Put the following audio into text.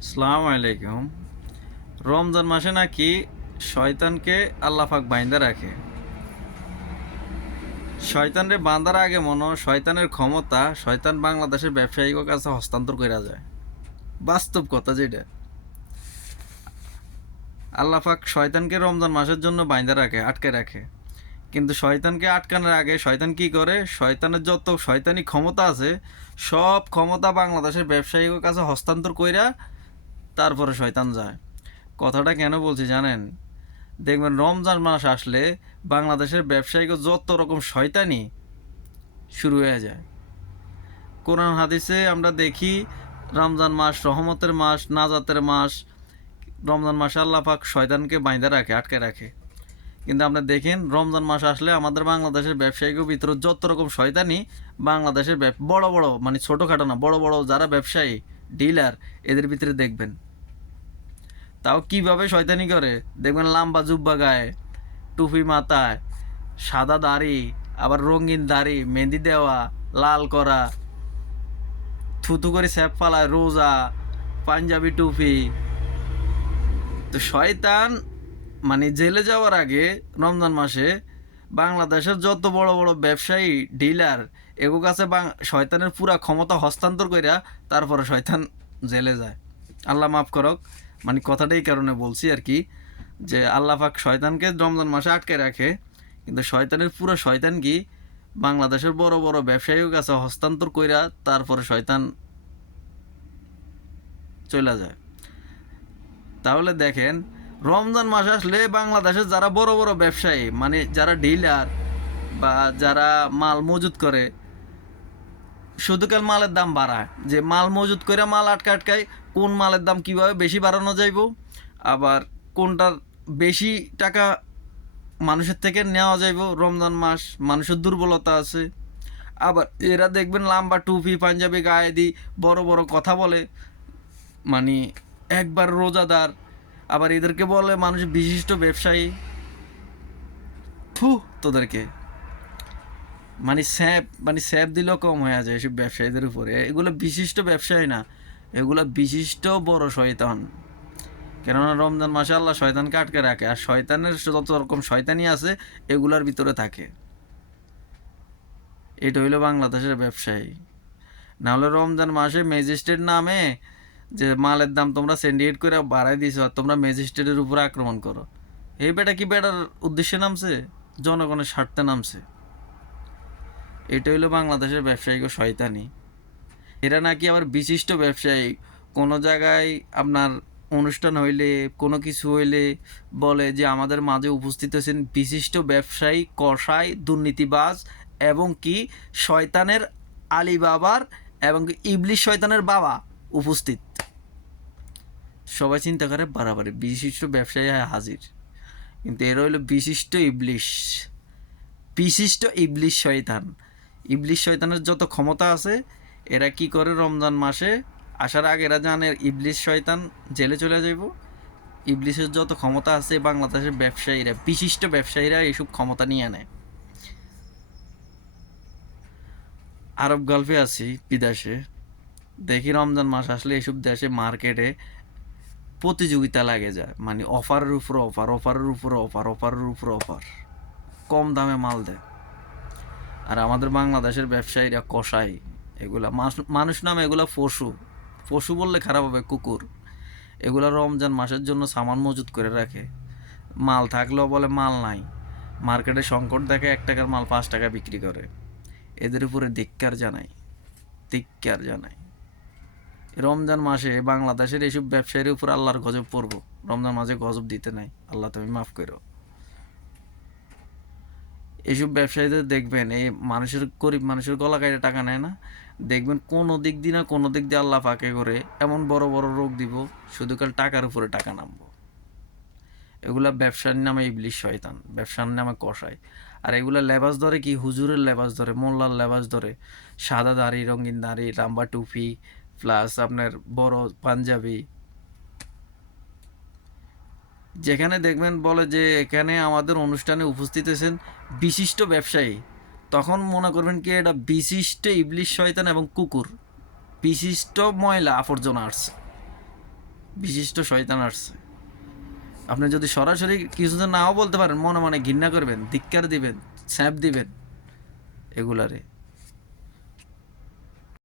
আসসালামু আলাইকুম। রমজান মাসে নাকি শয়তানকে আল্লাহ পাক বাইন্দা রাখে। শয়তানরে বান্দার আগে শয়তানের ক্ষমতা শয়তান বাংলাদেশের ব্যবসায়ীদের কাছে হস্তান্তর করা যায়। বাস্তব কথা যেটা, আল্লাহ পাক শয়তানকে রমজান মাসের জন্য বাইন্দা রাখে, আটকে রাখে। কিন্তু শয়তানকে আটকানোর আগে শয়তান কি করে? শয়তানের যত শয়তানি ক্ষমতা আছে সব ক্ষমতা বাংলাদেশের ব্যবসায়ীদের কাছে হস্তান্তর কইরা তারপরে শয়তান যায়। কথাটা কেন বলছি জানেন? দেখবেন রমজান মাস আসলে বাংলাদেশের ব্যবসায়িক যত রকম শয়তানি শুরু হয়ে যায়। কোরআন হাদিসে আমরা দেখি রমজান মাস রহমতের মাস, নাজাতের মাস। রমজান মাসে আল্লাহ পাক শয়তানকে বাইন্ধা রাখে, আটকে রাখে। কিন্তু আপনি দেখেন রমজান মাস আসলে আমাদের বাংলাদেশের ব্যবসায়িকের ভিতরে যত রকম শয়তানি বাংলাদেশের বড় বড় মানে ছোটোখাটো না, বড় বড় যারা ব্যবসায়ী ডিলার এদের ভিতরে দেখবেন। তাও কিভাবে শয়তানি করে দেখবেন, লাম্বা জুব্বা গায়ে, টুপি মাথায়, সাদা দাড়ি, আবার রঙিন দাড়ি, মেহেন্দি দেওয়া, লাল করা, থুতু করে স্যাপ ফালায়, রোজা, পাঞ্জাবি টুপি। তো শয়তান মানে জেলে যাওয়ার আগে রমজান মাসে বাংলাদেশের যত বড় বড় ব্যবসায়ী ডিলার এগো কাছে শয়তানের পুরা ক্ষমতা হস্তান্তর কইরা তারপরে শয়তান জেলে যায়। আল্লাহ মাফ করক, মানে কথাটা এই কারণে বলছি আর কি, যে আল্লাহ পাক শয়তানকে রমজান মাসে আটকে রাখে, কিন্তু শয়তানের পুরো শয়তান কি বাংলাদেশের বড় বড় ব্যবসায়ীর কাছে হস্তান্তর কইরা তারপরে শয়তান চলে যায়। তাহলে দেখেন, রমজান মাস আসলে বাংলাদেশের যারা বড় বড় ব্যবসায়ী মানে যারা ডিলার বা যারা মাল মজুত করে, শুধু কাল মালের দাম বাড়ায়, যে মাল মজুত করে মাল আটকায় কোন মালের দাম কিভাবে বেশি বাড়ানো যাইব, আবার কোনটার বেশি টাকা মানুষের থেকে নেওয়া যাইব। রমজান মাস মানুষের দুর্বলতা আছে, আবার এরা দেখবেন লাম্বা টুপি পাঞ্জাবি গায়ে দি বড় বড় কথা বলে, মানে একবার রোজাদার, আবার এদেরকে বলে মানুষ বিশিষ্ট ব্যবসায়ী। থু তোদেরকে, মানে স্যাপ দিলেও কম হয়ে যায় এসব ব্যবসায়ীদের উপরে। এগুলো বিশিষ্ট ব্যবসায়ী না, এগুলো বিশিষ্ট বড় শয়তান। কেননা রমজান মাসে আল্লাহ শয়তানকে আটকে রাখে, আর শয়তানের যত রকম শয়তানি আছে এগুলার ভিতরে থাকে। এটা হইলো বাংলাদেশের ব্যবসায়ী। নাহলে রমজান মাসে ম্যাজিস্ট্রেট নামে যে মালের দাম তোমরা সিন্ডিকেট করে বাড়াই দিছ, আর তোমরা ম্যাজিস্ট্রেটের উপরে আক্রমণ করো। এই বেটা কি বেটার উদ্দেশ্যে নামছে? জনগণের স্বার্থে নামছে। এটা হইলো বাংলাদেশের ব্যবসায়িক শয়তানি। এরা নাকি আবার বিশিষ্ট ব্যবসায়ী। কোনো জায়গায় আপনার অনুষ্ঠান হইলে, কোনো কিছু হইলে বলে যে আমাদের মাঝে উপস্থিত আছেন বিশিষ্ট ব্যবসায়ী, কসাই, দুর্নীতিবাজ এবং কি শয়তানের আলী বাবার এবং কি ইবলিশ শয়তানের বাবা উপস্থিত। সবাই চিন্তা করে বাড়াবাড়ি বিশিষ্ট ব্যবসায়ী হাজির, কিন্তু এরা হইলো বিশিষ্ট ইবলিশ, বিশিষ্ট ইবলিশ শয়তান। ইবলিশ শয়তানের যত ক্ষমতা আছে এরা কি করে রমজান মাসে আসার আগে এরা জানে ইবলিশ শয়তান জেলে চলে যাইব। ইবলিশের যত ক্ষমতা আছে বাংলাদেশের ব্যবসায়ীরা, বিশিষ্ট ব্যবসায়ীরা এইসব ক্ষমতা নিয়ে নেয়। আরব গল্ফে আছি, বিদেশে দেখি রমজান মাস আসলে এইসব দেশে মার্কেটে প্রতিযোগিতা লাগে যায়, মানে অফারের উপর অফার, অফারের উপর অফার, অফারের উপর অফার, কম দামে মাল দেয়। আর আমাদের বাংলাদেশের ব্যবসায়ীরা কসাই, এগুলা মানুষ নামে, এগুলা পশু। পশু বললে খারাপ হবে, কুকুর। এগুলা রমজান মাসের জন্য সামান মজুত করে রাখে, মাল থাকলেও বলে মাল নাই, মার্কেটে সংকট দেখে 1 টাকার মাল 5 টাকা বিক্রি করে। এদের উপরে ধিক্কার জানাই, ধিক্কার জানাই। রমজান মাসে বাংলাদেশের এইসব ব্যবসায়ীর উপর আল্লাহর গজব পড়ব। রমজান মাসে গজব দিতে নাই, আল্লাহ তুমি মাফ করো। এইসব ব্যবসায়ীদের দেখবেন এই মানুষের, গরিব মানুষের গলা কাটে টাকা নেয় না, দেখবেন কোনো দিক দিয়ে না কোনো দিক দিয়ে আল্লাহ ফাঁকে করে এমন বড় বড় রোগ দিব, শুধু কাল টাকার উপরে টাকা নামবো। এগুলা ব্যবসার নামে ইবলিশ শয়তান, ব্যবসার নামে কষায়। আর এগুলা লেবাস ধরে কি, হুজুরের লেবাস ধরে, মোল্লার লেবাস ধরে, সাদা দাড়ি, রঙিন দাড়ি, লাম্বা টুপি, প্লাস আপনার বড় পাঞ্জাবি। যেখানে দেখবেন বলে যে এখানে আমাদের অনুষ্ঠানে উপস্থিত আছেন বিশিষ্ট ব্যবসায়ী, তখন মনে করবেন কি এটা বিশিষ্ট ইবলিশ শয়তান এবং কুকুর, বিশিষ্ট ময়লা আবর্জনা আসছে। বিশিষ্ট শয়তান আসছে। আপনি যদি সরাসরি কিছু তো নাও বলতে পারেন, মনে মনে ঘৃণা করবেন, ধিক্কার দিবেন, স্যাপ দিবেন এগুলারে।